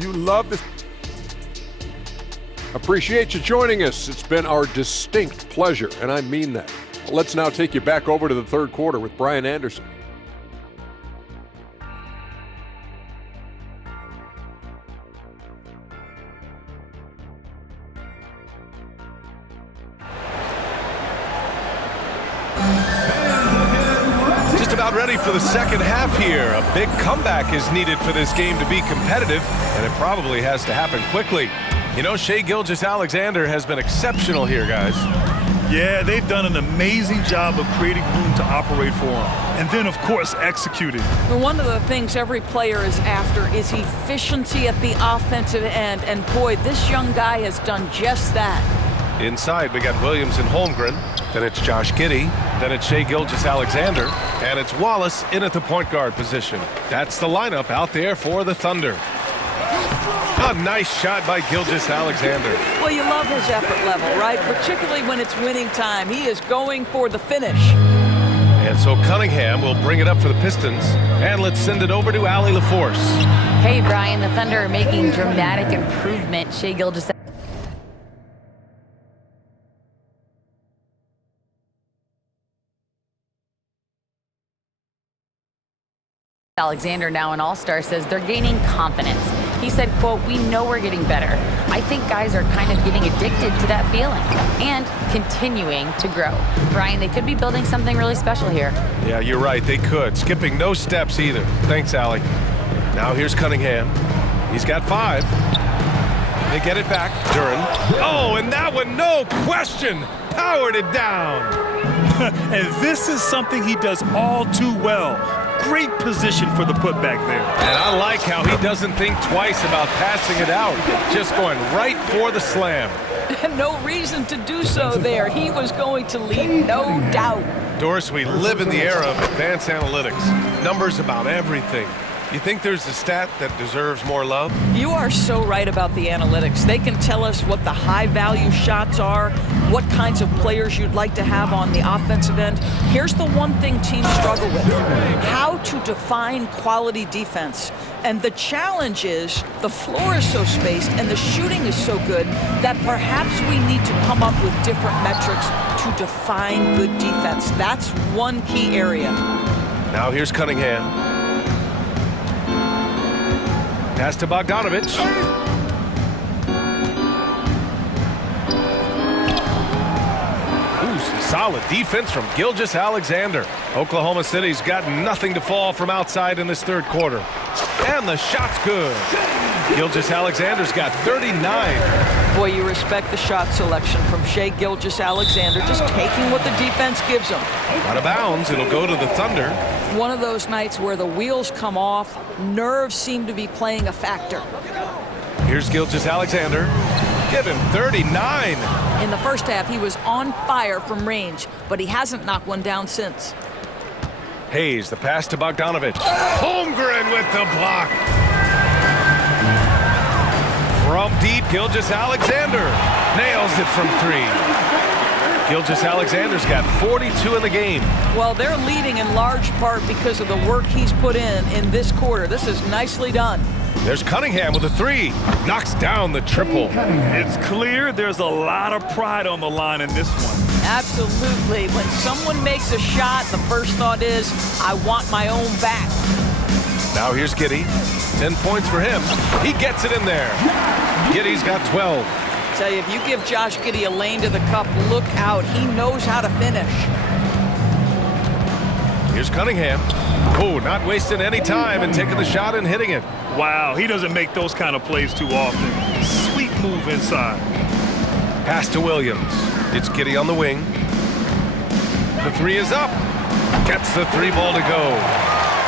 You love this. Appreciate you joining us. It's been our distinct pleasure, and I mean that. Let's now take you back over to the third quarter with Brian Anderson. Just about ready for the second half here. A big comeback is needed for this game to be competitive, and it probably has to happen quickly. You know, Shai Gilgeous-Alexander has been exceptional here, guys. Yeah, they've done an amazing job of creating room to operate for him. And then, of course, executing. One of the things every player is after is efficiency at the offensive end. And boy, this young guy has done just that. Inside, we got Williams and Holmgren. Then it's Josh Giddey. Then it's Shai Gilgeous-Alexander. And it's Wallace in at the point guard position. That's the lineup out there for the Thunder. A nice shot by Gilgeous-Alexander. Well, you love his effort level, right? Particularly when it's winning time. He is going for the finish. And so Cunningham will bring it up for the Pistons. And let's send it over to Allie LaForce. Hey, Brian, the Thunder are making dramatic improvement. Shai Gilgeous Alexander, now an all-star, says they're gaining confidence. He said, quote, "We know we're getting better. I think guys are kind of getting addicted to that feeling and continuing to grow." Brian, they could be building something really special here. Yeah, you're right. They could. Skipping no steps either. Thanks, Allie. Now here's Cunningham. He's got 5. They get it back. Duren. Oh, and that one, no question, powered it down. And this is something he does all too well. Great position for the putback there. And I like how he doesn't think twice about passing it out. Just going right for the slam. No reason to do so there. He was going to lead, no doubt. Doris, we live in the era of advanced analytics. Numbers about everything. You think there's a stat that deserves more love? You are so right about the analytics. They can tell us what the high-value shots are, what kinds of players you'd like to have on the offensive end. Here's the one thing teams struggle with: how to define quality defense. And the challenge is the floor is so spaced and the shooting is so good that perhaps we need to come up with different metrics to define good defense. That's one key area. Now here's Cunningham. Pass to Bogdanovic. Ooh, some solid defense from Gilgeous-Alexander. Oklahoma City's got nothing to fall from outside in this third quarter. And the shot's good. Gilgeous-Alexander's got 39. Boy, you respect the shot selection from Shai Gilgeous-Alexander, just taking what the defense gives him. Out of bounds, it'll go to the Thunder. One of those nights where the wheels come off, nerves seem to be playing a factor. Here's Gilgeous-Alexander. Give him 39. In the first half, he was on fire from range, but he hasn't knocked one down since. Hayes, the pass to Bogdanovic. Holmgren with the block. From deep, Gilgeous-Alexander nails it from 3. Gilgeous-Alexander's got 42 in the game. Well, they're leading in large part because of the work he's put in this quarter. This is nicely done. There's Cunningham with a 3. Knocks down the triple. It's clear there's a lot of pride on the line in this one. Absolutely. When someone makes a shot, the first thought is, I want my own back. Now here's Giddey. 10 points for him. He gets it in there. Giddey's got 12. Tell you, if you give Josh Giddey a lane to the cup, look out. He knows how to finish. Here's Cunningham. Oh, not wasting any time and taking the shot and hitting it. Wow, he doesn't make those kind of plays too often. Sweet move inside. Pass to Williams. It's Giddey on the wing. The 3 is up. Gets the 3 ball to go.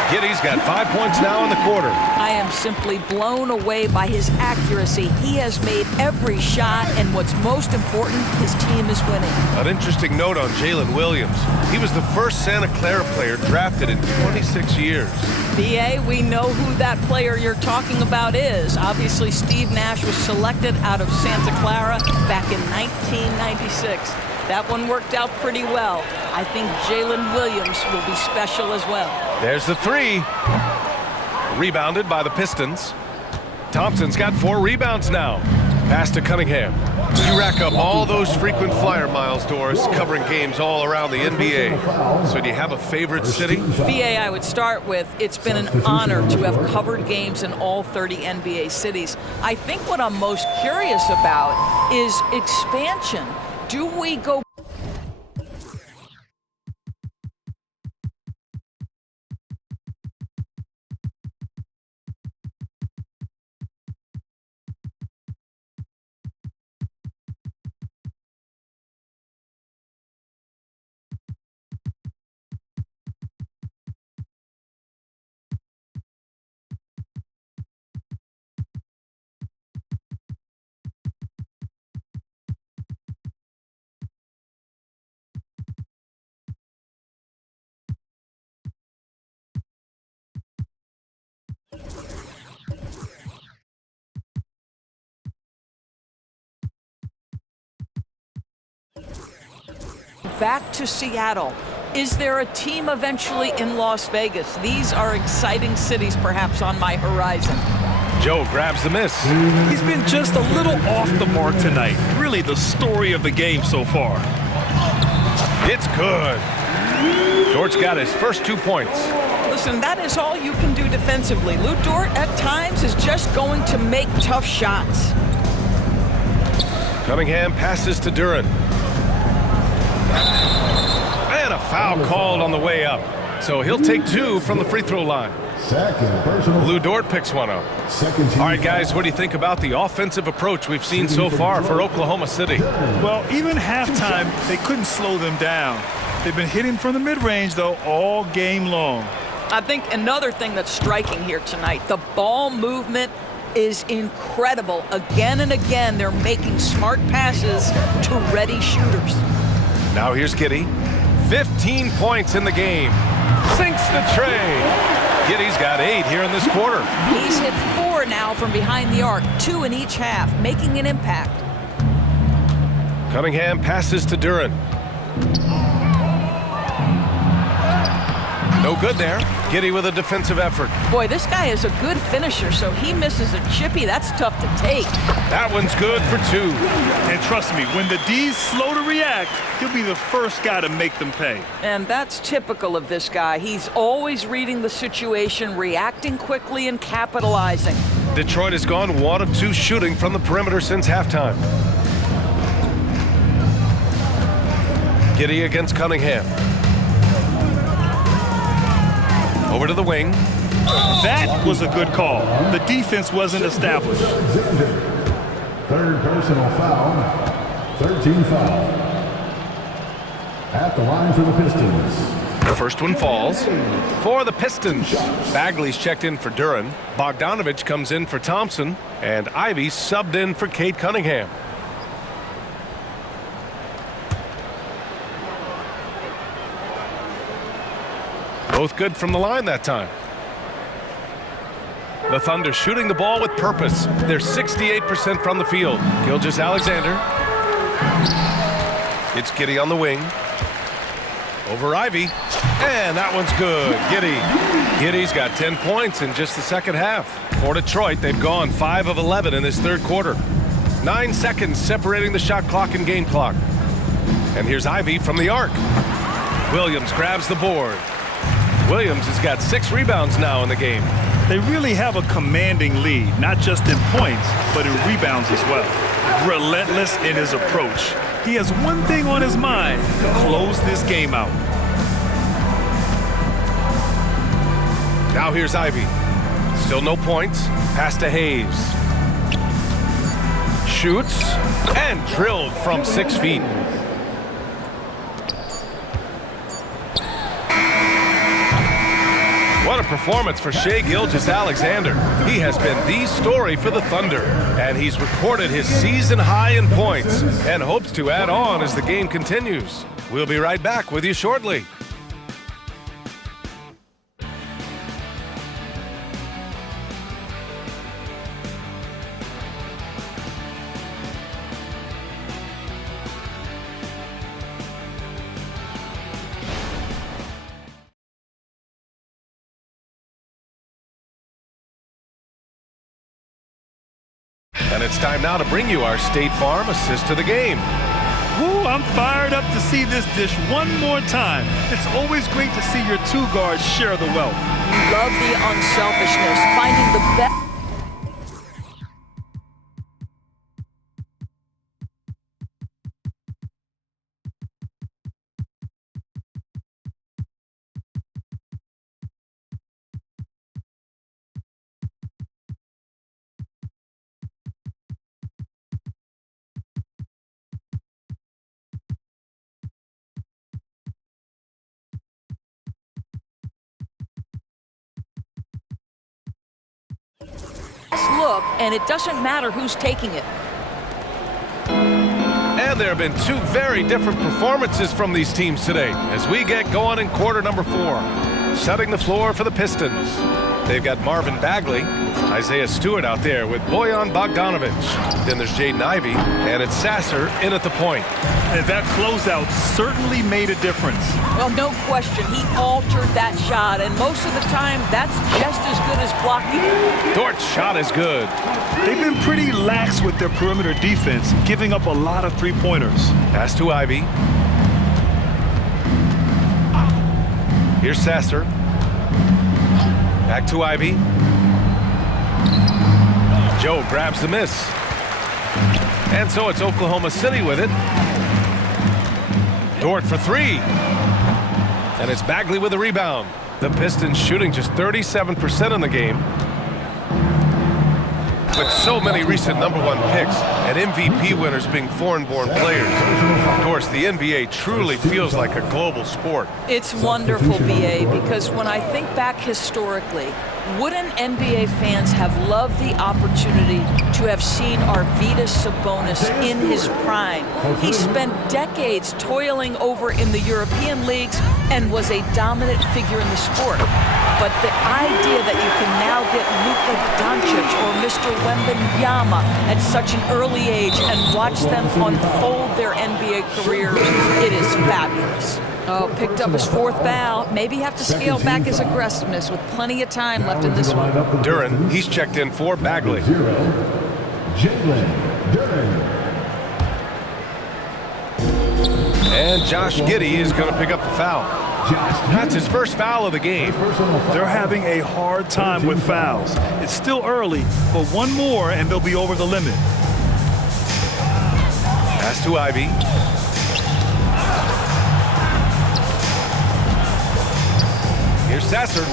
Giddey's got 5 points now in the quarter. I am simply blown away by his accuracy. He has made every shot, and what's most important, his team is winning. An interesting note on Jalen Williams. He was the first Santa Clara player drafted in 26 years. B.A., we know who that player you're talking about is. Obviously, Steve Nash was selected out of Santa Clara back in 1996. That one worked out pretty well. I think Jalen Williams will be special as well. There's the 3. Rebounded by the Pistons. Thompson's got 4 rebounds now. Pass to Cunningham. You rack up all those frequent flyer miles, Doris, covering games all around the NBA. So do you have a favorite city? BA, I would start with, it's been an honor to have covered games in all 30 NBA cities. I think what I'm most curious about is expansion. Do we go back to Seattle? Is there a team eventually in Las Vegas? These are exciting cities perhaps on my horizon. Joe grabs the miss. He's been just a little off the mark tonight. Really the story of the game so far. It's good. Dort's got his first 2 points. Listen, that is all you can do defensively. Lou Dort at times is just going to make tough shots. Cunningham passes to Duren. And a foul called on the way up. So he'll take 2 from the free throw line. Second personal. Lou Dort picks one up. Second team. All right, guys, what do you think about the offensive approach we've seen so far for Oklahoma City? Well, even halftime, they couldn't slow them down. They've been hitting from the mid-range, though, all game long. I think another thing that's striking here tonight, the ball movement is incredible. Again and again, they're making smart passes to ready shooters. Now here's Giddey. 15 points in the game. Sinks the tray. Giddey's got 8 here in this quarter. He's hit 4 now from behind the arc, 2 in each half, making an impact. Cunningham passes to Duren. No good there. Giddey with a defensive effort. Boy, this guy is a good finisher, so he misses a chippy. That's tough to take. That one's good for 2. And trust me, when the D's slow to react, he'll be the first guy to make them pay. And that's typical of this guy. He's always reading the situation, reacting quickly, and capitalizing. Detroit has gone 1 of 2 shooting from the perimeter since halftime. Giddey against Cunningham. Over to the wing. That was a good call. The defense wasn't established. Third personal foul. 13 foul. At the line for the Pistons. The first one falls for the Pistons. Bagley's checked in for Duren. Bogdanovich comes in for Thompson. And Ivy subbed in for Cade Cunningham. Both good from the line that time. The Thunder shooting the ball with purpose. They're 68% from the field. Gilgeous-Alexander. It's Giddey on the wing. Over Ivy. And that one's good. Giddey. Giddey's got 10 points in just the second half. For Detroit, they've gone 5 of 11 in this third quarter. 9 seconds separating the shot clock and game clock. And here's Ivy from the arc. Williams grabs the board. Williams has got 6 rebounds now in the game. They really have a commanding lead, not just in points, but in rebounds as well. Relentless in his approach. He has one thing on his mind: close this game out. Now here's Ivy. Still no points. Pass to Hayes. Shoots and drilled from 6 feet. What a performance for Shai Gilgeous-Alexander. He has been the story for the Thunder, and he's recorded his season high in points and hopes to add on as the game continues. We'll be right back with you shortly. And it's time now to bring you our State Farm assist to the game. Woo, I'm fired up to see this dish one more time. It's always great to see your two guards share the wealth. Love the unselfishness, finding the best. Look, and it doesn't matter who's taking it. And there have been two very different performances from these teams today as we get going in quarter number 4. Setting the floor for the Pistons. They've got Marvin Bagley, Isaiah Stewart out there with Bojan Bogdanovic. Then there's Jaden Ivey, and it's Sasser in at the point. And that closeout certainly made a difference. Well, no question, he altered that shot, and most of the time, that's just as good as blocking it. Dort's shot is good. They've been pretty lax with their perimeter defense, giving up a lot of three-pointers. Pass to Ivey. Here's Sasser. Back to Ivey. Joe grabs the miss. And so it's Oklahoma City with it. Dort for 3. And it's Bagley with the rebound. The Pistons shooting just 37% in the game. With so many recent #1 picks and MVP winners being foreign-born players, of course, the NBA truly feels like a global sport. It's wonderful, BA, because when I think back historically, wouldn't NBA fans have loved the opportunity to have seen Arvydas Sabonis in his prime? He spent decades toiling over in the European leagues and was a dominant figure in the sport. But the idea that you can now get Luka Doncic or Mr. Wembanyama at such an early age and watch them unfold their NBA careers, it is fabulous. Oh, picked up his 4th foul. Maybe have to scale back his aggressiveness with plenty of time left in this one. Duren, he's checked in for Bagley. Jalen Duren. And Josh Giddey is going to pick up the foul. That's his first foul of the game. They're having a hard time with fouls. It's still early, but one more and they'll be over the limit. Pass to Ivey. Here's Sasser.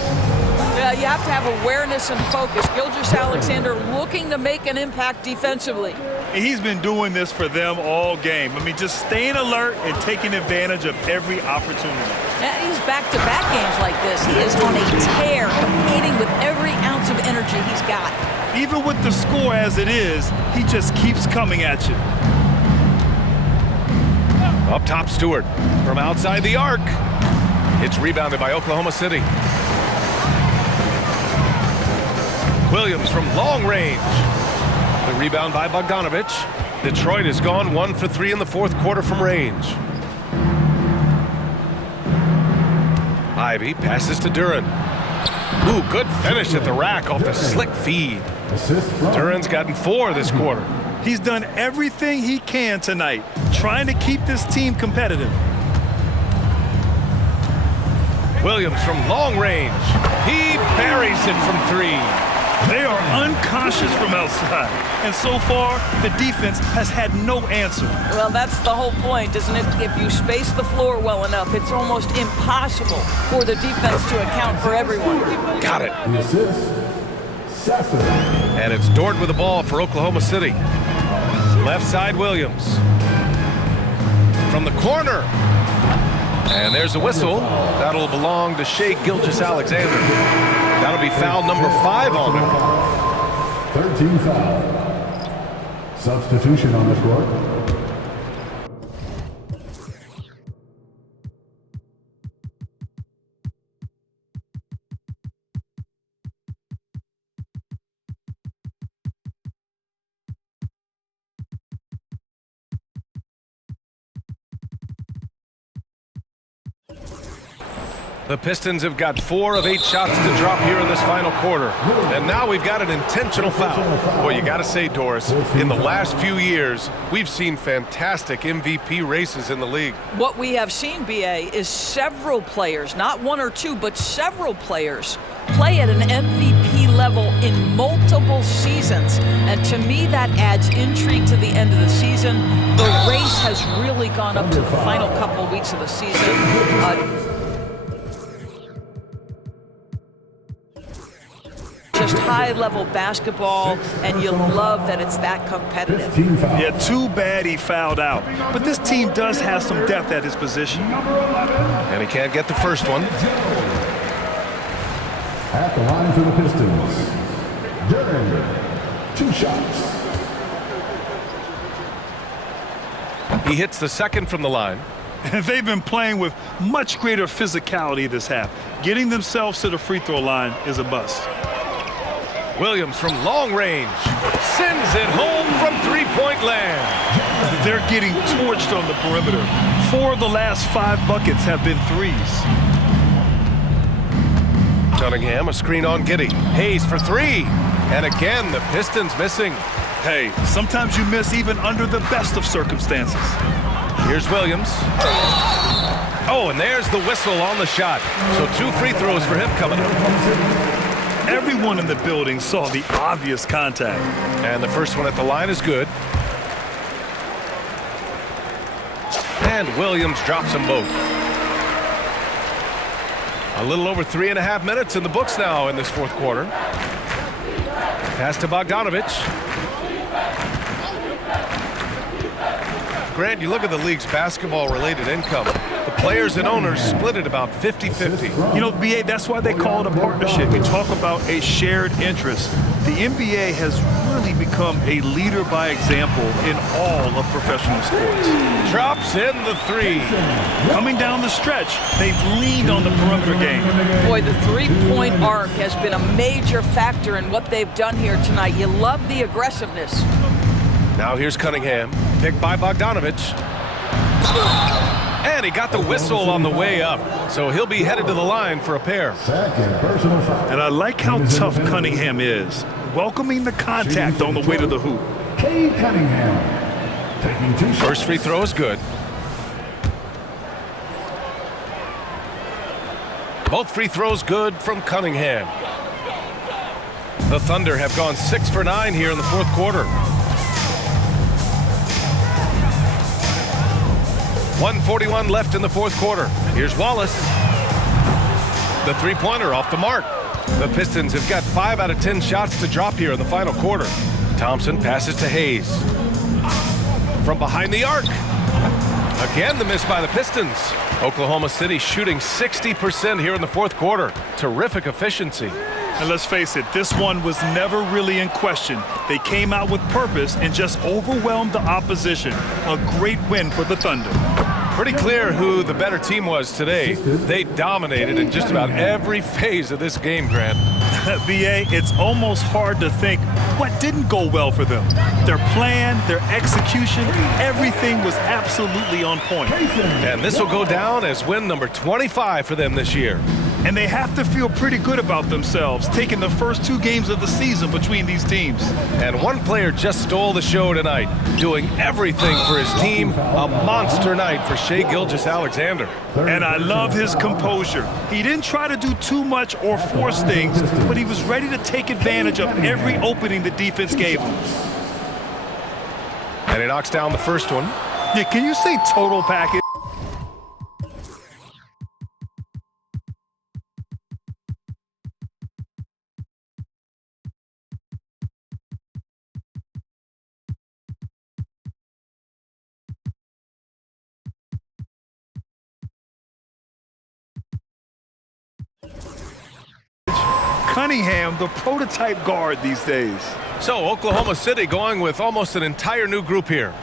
Yeah, you have to have awareness and focus. Gilgeous-Alexander looking to make an impact defensively. He's been doing this for them all game. I mean, just staying alert and taking advantage of every opportunity. And he's back-to-back games like this. He is on a tear, competing with every ounce of energy he's got. Even with the score as it is, he just keeps coming at you. Up top, Stewart from outside the arc. It's rebounded by Oklahoma City. Williams from long range. The rebound by Bogdanovic. Detroit has gone 1 for 3 in the 4th quarter from range. Ivey passes to Duren. Ooh, good finish at the rack off the slick feed. Duren's gotten 4 this quarter. He's done everything he can tonight, trying to keep this team competitive. Williams from long range. He buries it from 3. They are unconscious from outside, and so far, the defense has had no answer. Well, that's the whole point, isn't it? If you space the floor well enough, it's almost impossible for the defense to account for everyone. Got it. The assist, Sasser. And it's Dort with the ball for Oklahoma City. Left side, Williams. From the corner. And there's a whistle. That'll belong to Shai Gilgeous-Alexander. That'll be foul number 5 on him. 13 foul. Substitution on the court. The Pistons have got 4 of 8 shots to drop here in this final quarter. And now we've got an intentional foul. Boy, you got to say, Doris, in the last few years, we've seen fantastic MVP races in the league. What we have seen, BA, is several players, not one or two, but several players, play at an MVP level in multiple seasons. And to me, that adds intrigue to the end of the season. The race has really gone up to the final couple weeks of the season. Just high-level basketball, and you love that it's that competitive. Yeah, too bad he fouled out. But this team does have some depth at his position. And he can't get the first one. At the line for the Pistons, Duren, 2 shots. He hits the second from the line. And they've been playing with much greater physicality this half. Getting themselves to the free throw line is a bust. Williams from long range sends it home from three-point land. They're getting torched on the perimeter. 4 of the last 5 buckets have been threes. Cunningham, a screen on Giddey. Hayes for 3. And again, the Pistons missing. Hey, sometimes you miss even under the best of circumstances. Here's Williams. Oh, and there's the whistle on the shot. So 2 free throws for him coming up. Everyone in the building saw the obvious contact. And the first one at the line is good. And Williams drops them both. A little over 3.5 minutes in the books now in this fourth quarter. Pass to Bogdanovich. Grant, you look at the league's basketball-related income. The players and owners split it about 50-50. You know, BA, that's why they call it a partnership. We talk about a shared interest. The NBA has really become a leader by example in all of professional sports. Drops in the 3. Coming down the stretch, they've leaned on the perimeter game. Boy, the three-point arc has been a major factor in what they've done here tonight. You love the aggressiveness. Now here's Cunningham, picked by Bogdanovich. And he got the whistle on the way up, so he'll be headed to the line for a pair. Second personal foul. And I like how tough Cunningham is, welcoming the contact on the way to the hoop. Cade Cunningham, taking 2 shots. First free throw is good. Both free throws good from Cunningham. The Thunder have gone 6 for 9 here in the fourth quarter. 1:41 left in the fourth quarter. Here's Wallace. The three-pointer off the mark. The Pistons have got 5 out of 10 shots to drop here in the final quarter. Thompson passes to Hayes. From behind the arc. Again, the miss by the Pistons. Oklahoma City shooting 60% here in the fourth quarter. Terrific efficiency. And let's face it, this one was never really in question. They came out with purpose and just overwhelmed the opposition. A great win for the Thunder. Pretty clear who the better team was today. They dominated in just about every phase of this game, Grant. BA, it's almost hard to think what didn't go well for them. Their plan, their execution, everything was absolutely on point. And this will go down as win number 25 for them this year. And they have to feel pretty good about themselves, taking the first 2 games of the season between these teams. And one player just stole the show tonight, doing everything for his team. A monster night for Shai Gilgeous-Alexander. And I love his composure. He didn't try to do too much or force things, but he was ready to take advantage of every opening the defense gave him. And he knocks down the first one. Yeah, can you say total package? Cunningham, the prototype guard these days. So Oklahoma City going with almost an entire new group here.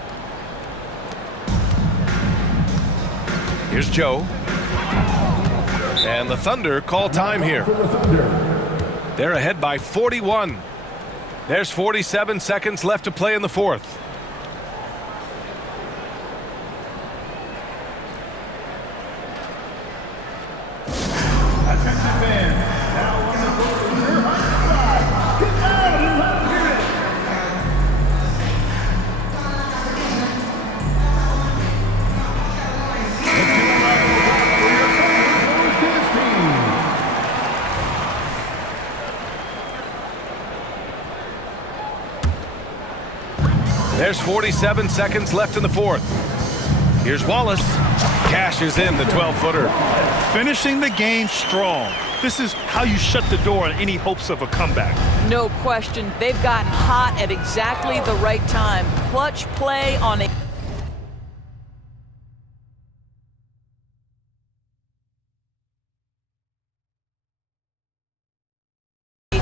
Here's Joe. And the Thunder call time here. They're ahead by 41. There's 47 seconds left to play in the fourth. There's 47 seconds left in the fourth. Here's Wallace. Cashes in the 12-footer. Finishing the game strong. This is how you shut the door on any hopes of a comeback. No question. They've gotten hot at exactly the right time. Clutch play on a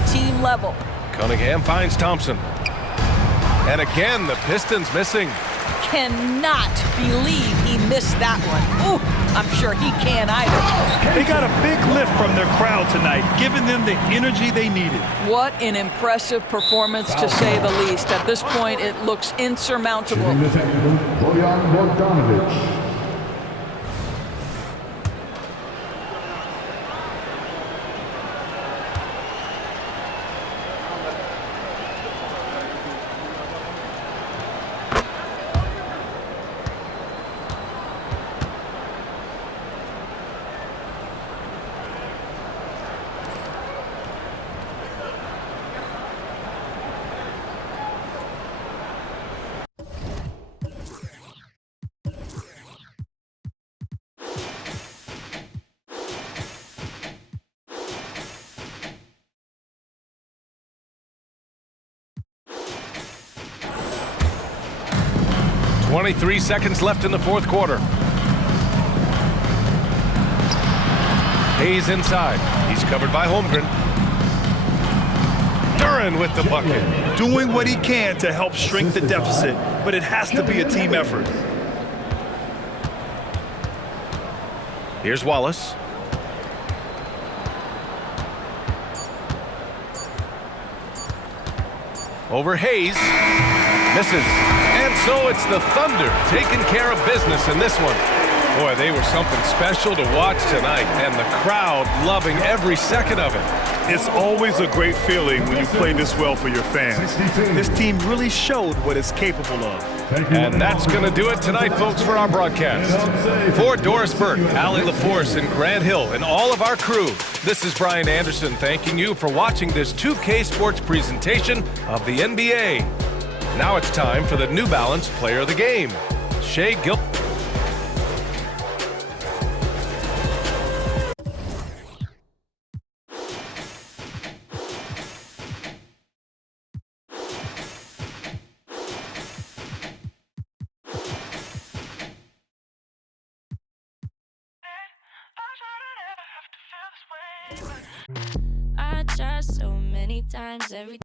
team level. Cunningham finds Thompson. And again, the Pistons missing. Cannot believe he missed that one. Ooh, I'm sure he can't either. They got a big lift from their crowd tonight, giving them the energy they needed. What an impressive performance, to say the least. At this point, it looks insurmountable. Shooting the technical, Bojan Bogdanovic. .23 seconds left in the fourth quarter. Hayes inside. He's covered by Holmgren. Duren with the bucket. Doing what he can to help shrink the deficit, but it has to be a team effort. Here's Wallace. Over Hayes. Misses. And so it's the Thunder taking care of business in this one. Boy, they were something special to watch tonight, and the crowd loving every second of it. It's always a great feeling when you play this well for your fans. This team really showed what it's capable of. And that's going to do it tonight, folks, for our broadcast. For Doris Burke, Allie LaForce, and Grant Hill, and all of our crew, this is Brian Anderson thanking you for watching this 2K Sports presentation of the NBA. Now it's time for the New Balance Player of the Game, Shai Gilgeous. I try so many times every